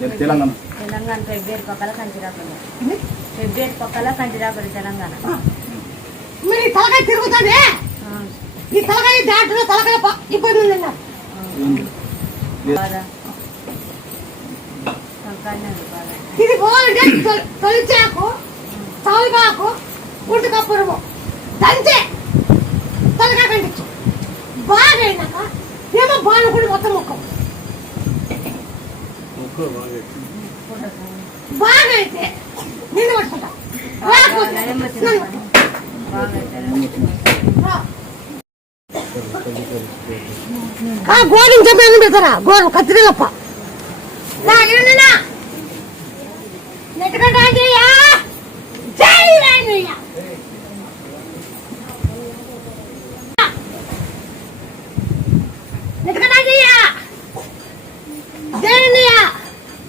తెలంగాణ తెలంగాణ ఫిబ్రవరి పక్కల కంచిరాపల్లి ఫిబ్రవరి పక్కల కంచిరాపల్లి తెలంగాణ మరి తలకాయ తిరుగుతుంది ఈ తలకాయ దాంట్లో తలకాయ ఇబ్బంది ఉంది ఇది పోవాలంటే తొలిచాకు తలగాకు గుంటు కప్పురము దంచే తలకాయ కంటించు బాగా అయినాక ఏమో బాణకుడి మొత్తం ముక్కం బాగా అయితే నిన్ను పట్టుకుంటా గోధుమ చెప్పేది పెడతారా గోధుమ కత్తిరీలప్ప నెట్టుకుంటా